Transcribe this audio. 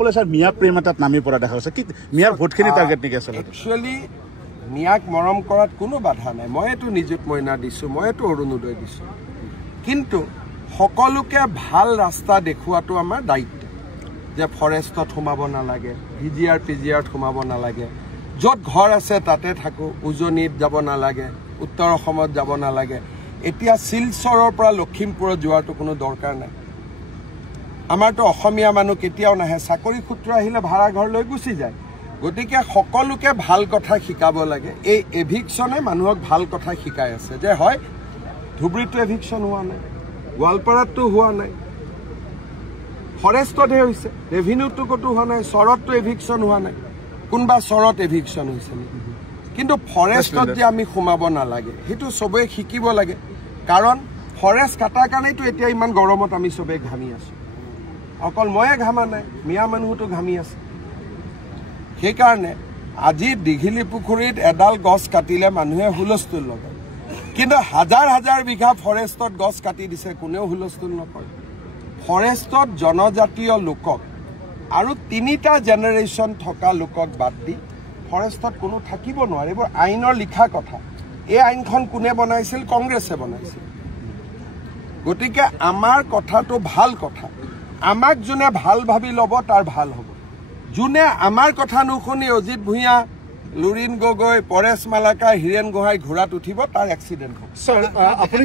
সকলে স্যাৰ মিয়া প্ৰেম এটাত নামি পৰা দেখা গৈছে কি মিয়াৰ ভোটখিনি টাৰ্গেট নেকি আছে একচুয়ালি মিয়াক মৰম কৰাত কোনো বাধা নাই মইতো নিযুত মইনা দিছো মইতো অৰুণোদয় দিছো কিন্তু সকলোকে ভাল ৰাস্তা দেখুৱাটো আমাৰ দায়িত্ব যে ফৰেষ্টত সোমাব নালাগে ভিজিআৰ পিজিআৰত সোমাব নালাগে য'ত ঘৰ আছে তাতে থাকো উজনিত যাব নালাগে উত্তৰ অসমত যাব নালাগে এতিয়া শিলচৰৰ পৰা লখিমপুৰত যোৱাটো কোনো দৰকাৰ নাই আমাৰতো অসমীয়া মানুহ কেতিয়াও নাহে চাকৰি সূত্ৰ আহিলে ভাড়া ঘৰ লৈ গুচি যায় গতিকে সকলোকে ভাল কথা শিকাব লাগে এই এভিকশনে মানুহক ভাল কথা শিকাই আছে যে হয় ধুবুৰীতো এভিকশন হোৱা নাই গোৱালপাৰাতো হোৱা নাই ফৰেষ্টতহে হৈছে ৰেভিনিউটো কতো হোৱা নাই চৰতটো এভিকশন হোৱা নাই কোনবা চৰত এভিকশন হৈছে কিন্তু ফৰেষ্টত যে আমি সোমাব নালাগে সেইটো সবে শিকিব লাগে কাৰণ ফৰেষ্ট কাটাৰ কাৰণেতো এতিয়া ইমান গৰমত আমি সবে ঘামি আছো অকল ময়ে ঘামা নাই মিয়া মানুহটো ঘামি আছে সেইকাৰণে আজি দীঘিলি পুখুৰীত এডাল গছ কাটিলে মানুহে হুলস্থুল লগায় কিন্তু হাজাৰ হাজাৰ বিঘা ফৰেষ্টত গছ কাটি দিছে কোনেও হুলস্থুল নকৰে ফৰেষ্টত জনজাতীয় লোকক আৰু 3টা জেনেৰেশ্যন থকা লোকক বাদ দি ফৰেষ্টত কোনো থাকিব নোৱাৰে এইবোৰ আইনৰ লিখা কথা এই আইনখন কোনে বনাইছিল কংগ্ৰেছে বনাইছিল গতিকে আমাৰ কথাটো ভাল কথা আমাক যোনে ভাল ভাবি ল'ব তাৰ ভাল হ'ব যোনে আমাৰ কথা নুশুনি অজিত ভূঞা লুৰিন গগৈ পৰেশ মালাকা হিৰেণ গোহাঁই ঘোঁৰাত উঠিব তাৰ এক্সিডেণ্ট হ'ব স্যাৰ আপুনি